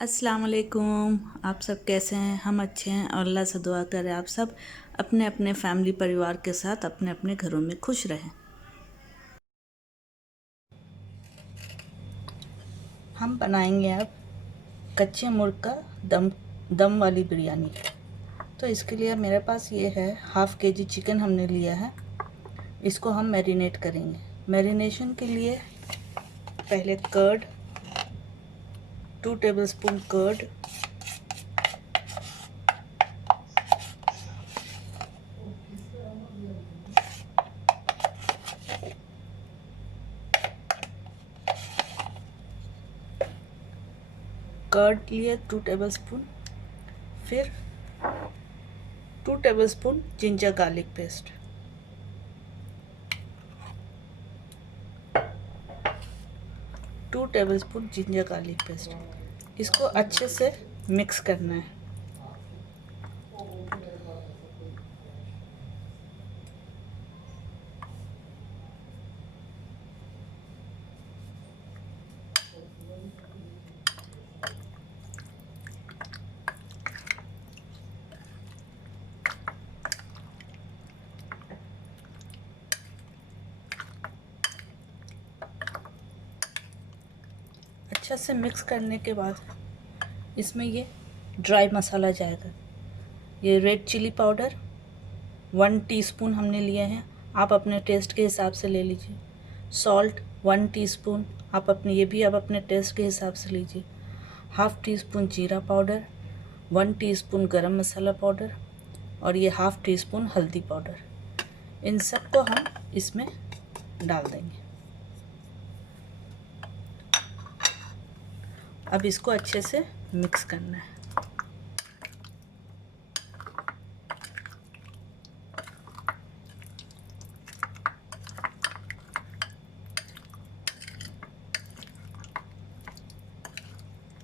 अस्सलाम वालेकुम। आप सब कैसे हैं? हम अच्छे हैं और अल्लाह से दुआ करें आप सब अपने अपने फैमिली परिवार के साथ अपने अपने घरों में खुश रहें। हम बनाएंगे अब कच्चे मुर्ग का दम दम वाली बिरयानी। तो इसके लिए मेरे पास ये है, हाफ़ केजी चिकन हमने लिया है। इसको हम मैरिनेट करेंगे। मैरिनेशन के लिए पहले कर्ड, 2 टेबलस्पून कर्ड, कर्ड लिए 2 टेबलस्पून, फिर 2 tablespoon ginger garlic paste, 2 tablespoon ginger garlic paste. इसको अच्छे से मिक्स करना है। अच्छा से मिक्स करने के बाद इसमें ये ड्राई मसाला जाएगा। ये रेड चिली पाउडर 1 टीस्पून हमने लिए हैं, आप अपने टेस्ट के हिसाब से ले लीजिए। सॉल्ट 1 टीस्पून, आप अपने टेस्ट के हिसाब से लीजिए। हाफ़ टी स्पून जीरा पाउडर, 1 टीस्पून गरम मसाला पाउडर और ये हाफ़ टी स्पून हल्दी पाउडर। इन सब को हम इसमें डाल देंगे। अब इसको अच्छे से मिक्स करना है।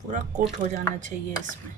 पूरा कोट हो जाना चाहिए इसमें।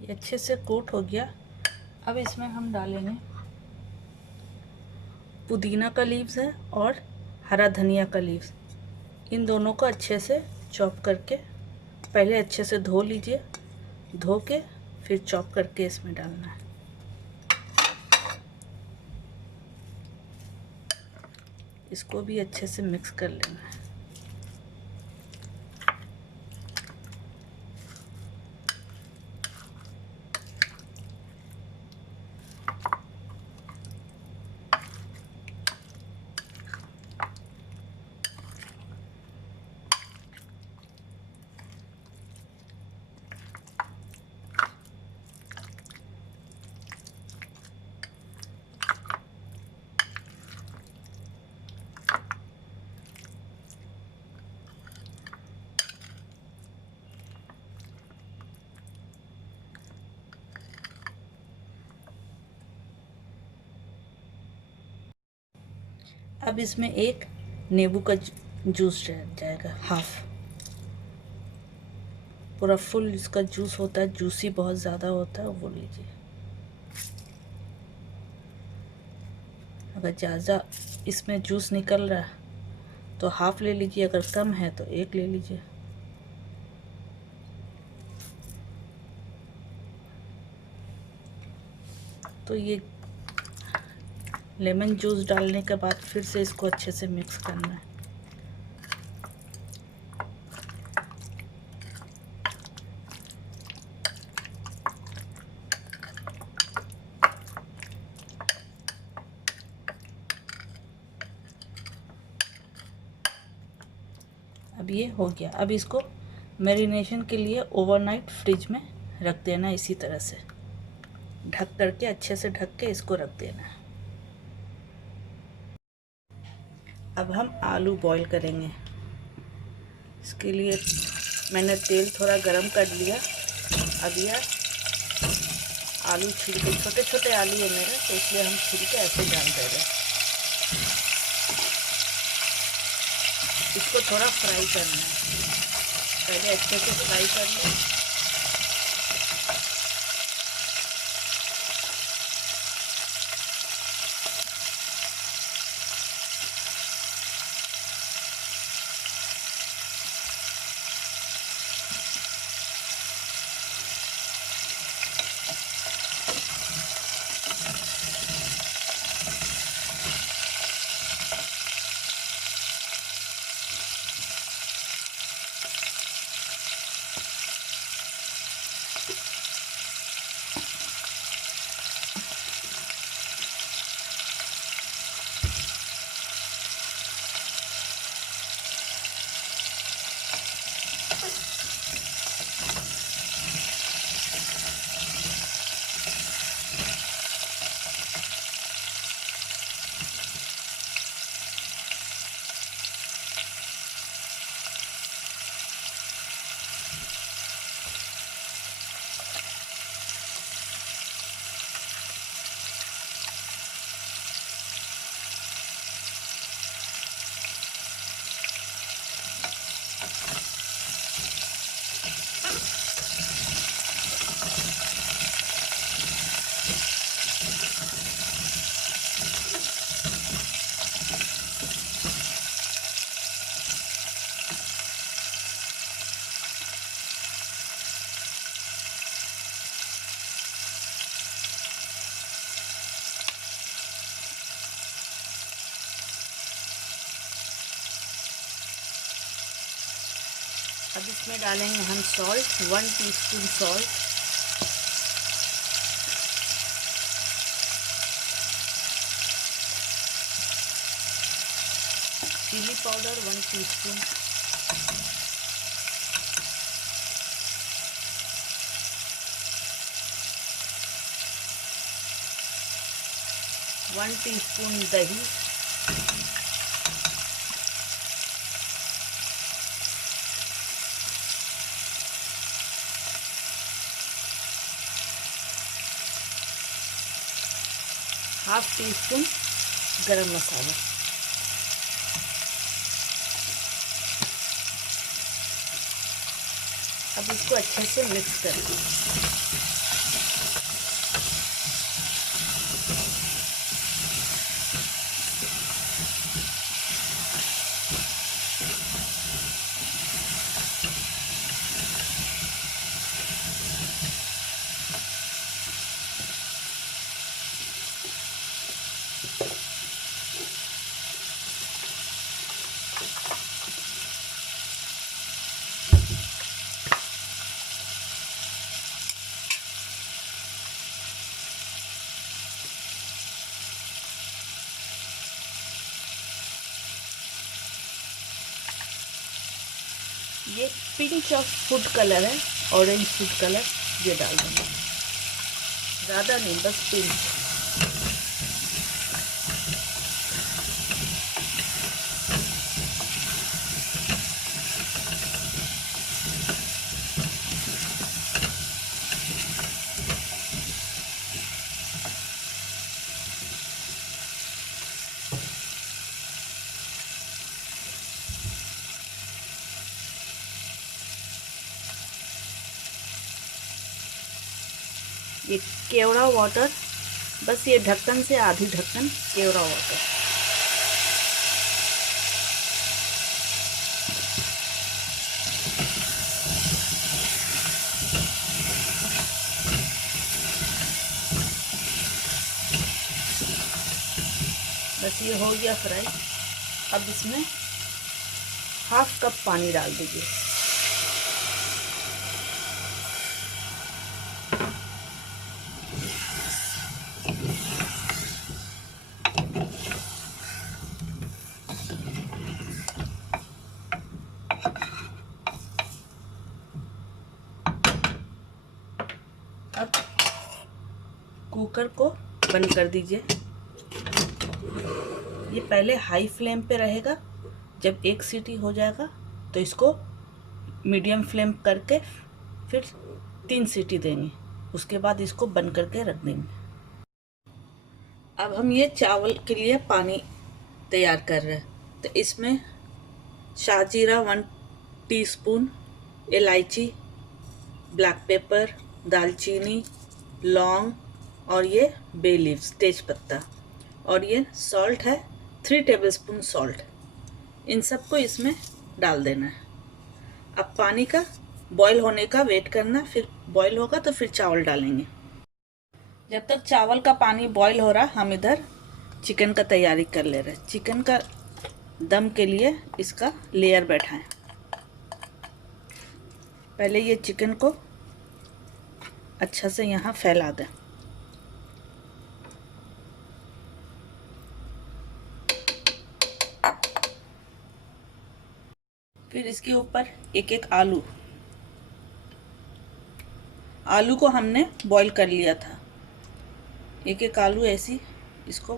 ये अच्छे से कोट हो गया। अब इसमें हम डालेंगे पुदीना का लीव्स है और हरा धनिया का लीव्स। इन दोनों को अच्छे से चॉप करके पहले अच्छे से धो लीजिए। धो के फिर चॉप करके इसमें डालना है। इसको भी अच्छे से मिक्स कर लेना है। अब इसमें एक नींबू का जूस जाएगा, हाफ। पूरा फुल इसका जूस होता है, जूसी बहुत ज़्यादा होता है, वो लीजिए। अगर ज़्यादा इसमें जूस निकल रहा है तो हाफ ले लीजिए, अगर कम है तो एक ले लीजिए। तो ये लेमन जूस डालने के बाद फिर से इसको अच्छे से मिक्स करना है। अब ये हो गया। अब इसको मैरिनेशन के लिए ओवरनाइट फ्रिज में रख देना। इसी तरह से ढक करके अच्छे से ढक के इसको रख देना है। अब हम आलू बॉईल करेंगे। इसके लिए मैंने तेल थोड़ा गरम कर लिया। अब यह आलू छिलके, छोटे छोटे आलू है मेरे, तो इसलिए हम छिलके ऐसे डाल दे रहे हैं। इसको थोड़ा फ्राई करना है, पहले अच्छे से फ्राई कर लें। अब इसमें डालेंगे हम salt, 1 teaspoon salt. Chilli powder 1 teaspoon. One teaspoon दही, half teaspoon garam masala. अब इसको अच्छे से मिक्स कर लें। ये पिंच ऑफ फूड कलर है, ऑरेंज फूड कलर, ये डाल देंगे। ज़्यादा नहीं, बस पिंच। ये केवड़ा वाटर, बस ये ढक्कन से आधी ढक्कन केवड़ा वाटर। बस ये हो गया फ्राई। अब इसमें हाफ कप पानी डाल दीजिए। अब कुकर को बंद कर दीजिए। ये पहले हाई फ्लेम पे रहेगा, जब एक सीटी हो जाएगा तो इसको मीडियम फ्लेम करके फिर 3 सीटी देंगे, उसके बाद इसको बंद करके रख देंगे। अब हम ये चावल के लिए पानी तैयार कर रहे हैं, तो इसमें शाहजीरा 1 टीस्पून, इलायची, ब्लैक पेपर, दालचीनी, लौंग और ये बे लीव्स तेज पत्ता, और ये सॉल्ट है 3 टेबलस्पून सॉल्ट। इन सबको इसमें डाल देना है। अब पानी का बॉईल होने का वेट करना, फिर बॉईल होगा तो फिर चावल डालेंगे। जब तक चावल का पानी बॉईल हो रहा, हम इधर चिकन का तैयारी कर ले रहे हैं। चिकन का दम के लिए इसका लेयर बैठाएं। पहले ये चिकन को अच्छा से यहाँ फैला दें। फिर इसके ऊपर एक एक आलू को हमने बॉईल कर लिया था, एक एक आलू ऐसी इसको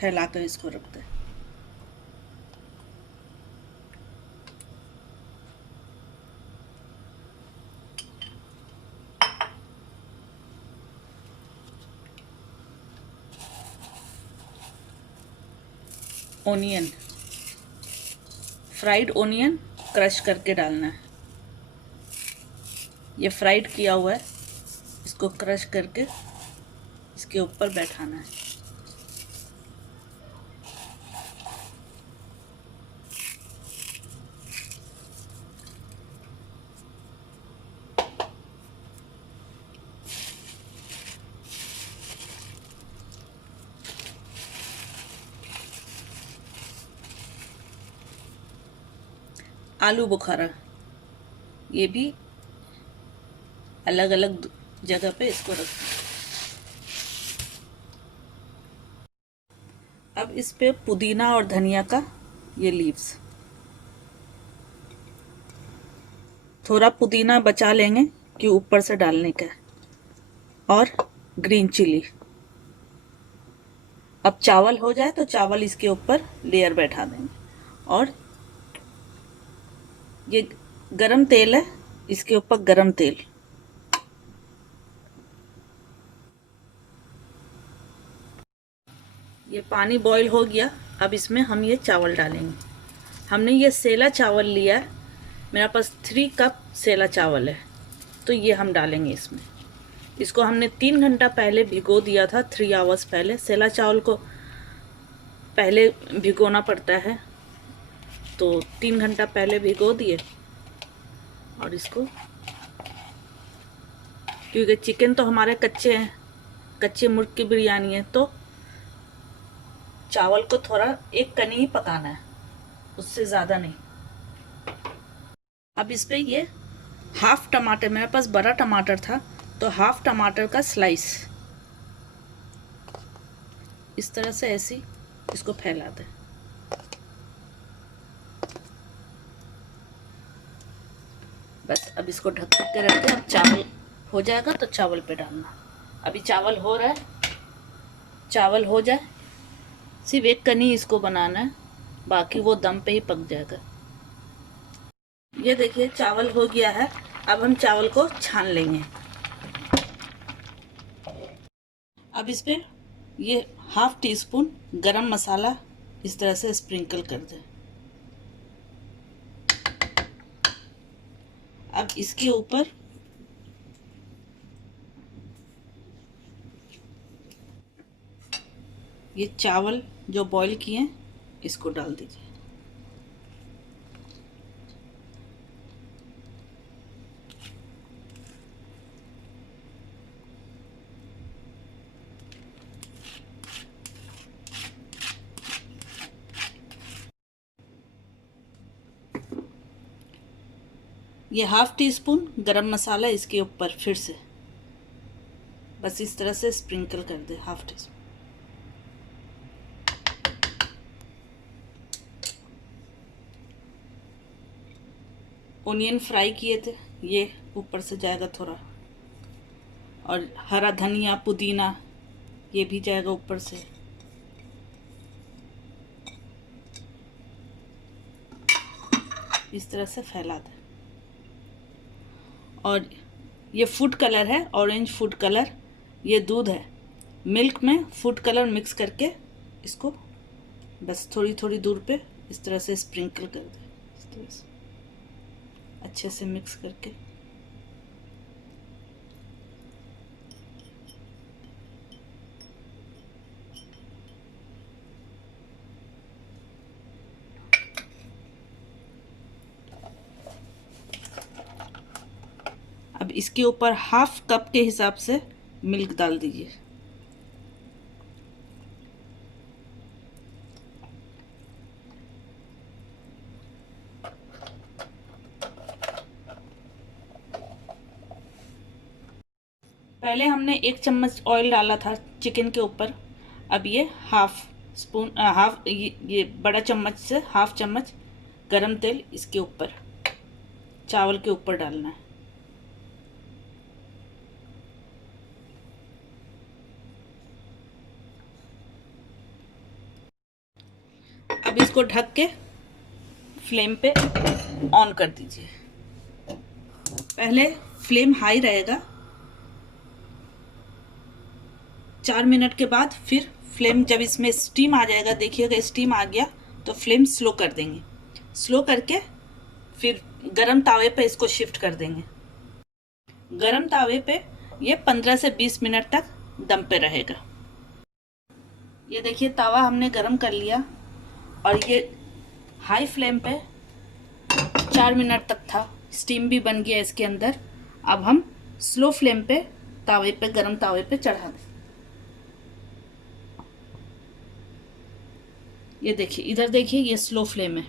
फैलाकर इसको रख दें। ओनियन, फ्राइड ओनियन क्रश करके डालना है। ये फ्राइड किया हुआ है, इसको क्रश करके इसके ऊपर बैठाना है। आलू बुखारा, ये भी अलग अलग जगह पे इसको रख। अब इस पे पुदीना और धनिया का ये लीव्स, थोड़ा पुदीना बचा लेंगे कि ऊपर से डालने का, और ग्रीन चिली। अब चावल हो जाए तो चावल इसके ऊपर लेयर बैठा देंगे, और ये गरम तेल है, इसके ऊपर गरम तेल। ये पानी बॉईल हो गया, अब इसमें हम ये चावल डालेंगे। हमने ये सेला चावल लिया है, मेरे पास 3 कप सेला चावल है, तो ये हम डालेंगे इसमें। इसको हमने 3 घंटा पहले भिगो दिया था, 3 आवर्स पहले। सेला चावल को पहले भिगोना पड़ता है, तो 3 घंटा पहले भिगो दिए। और इसको, क्योंकि चिकन तो हमारे कच्चे हैं, कच्चे मुर्ग की बिरयानी है, तो चावल को थोड़ा एक कनी ही पकाना है, उससे ज़्यादा नहीं। अब इस पे ये हाफ टमाटर, मेरे पास बड़ा टमाटर था तो हाफ टमाटर का स्लाइस इस तरह से ऐसी इसको फैला दें। बस अब इसको ढक के रख के, अब चावल हो जाएगा तो चावल पे डालना। अभी चावल हो रहा है, चावल हो जाए, सिर्फ एक कनी इसको बनाना है, बाकी वो दम पे ही पक जाएगा। ये देखिए चावल हो गया है, अब हम चावल को छान लेंगे। अब इस पे ये हाफ टी स्पून गरम मसाला इस तरह से स्प्रिंकल कर दें। अब इसके ऊपर ये चावल जो बॉईल किए हैं इसको डाल दीजिए। ये हाफ टी स्पून गरम मसाला इसके ऊपर फिर से बस इस तरह से स्प्रिंकल कर दे, half teaspoon. Onion fry किए थे, ये ऊपर से जाएगा थोड़ा, और हरा धनिया पुदीना ये भी जाएगा ऊपर से। इस तरह से फैला दें। और ये फूड कलर है, ऑरेंज फूड कलर, ये दूध है, मिल्क में फूड कलर मिक्स करके इसको बस थोड़ी थोड़ी दूर पे इस तरह से स्प्रिंकल कर दें। इस तरह से अच्छे से मिक्स करके अब इसके ऊपर हाफ कप के हिसाब से मिल्क डाल दीजिए। पहले हमने 1 चम्मच ऑयल डाला था चिकन के ऊपर, अब ये हाफ स्पून ये बड़ा चम्मच से हाफ चम्मच गरम तेल इसके ऊपर चावल के ऊपर डालना है। अब इसको ढक के फ्लेम पे ऑन कर दीजिए। पहले फ्लेम हाई रहेगा, 4 मिनट के बाद फिर फ्लेम जब इसमें स्टीम आ जाएगा, देखिएगा स्टीम आ गया तो फ्लेम स्लो कर देंगे। स्लो करके फिर गरम तावे पे इसको शिफ्ट कर देंगे। गरम तावे पे ये 15 से 20 मिनट तक दम पे रहेगा। ये देखिए तावा हमने गरम कर लिया और ये हाई फ्लेम पे 4 मिनट तक था, स्टीम भी बन गया इसके अंदर। अब हम स्लो फ्लेम पे तावे पे गरम तावे पे चढ़ा दें। ये देखिए, इधर देखिए, ये स्लो फ्लेम है,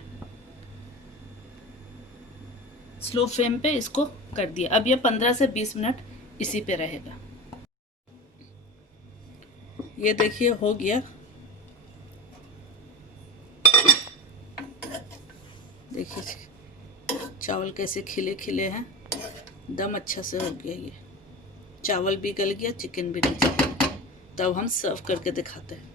स्लो फ्लेम पे इसको कर दिया। अब ये 15 से 20 मिनट इसी पे रहेगा। ये देखिए हो गया, देखिए चावल कैसे खिले खिले हैं, दम अच्छा से हो गया। ये चावल भी गल गया, चिकन भी नहीं। तब हम सर्व करके दिखाते हैं।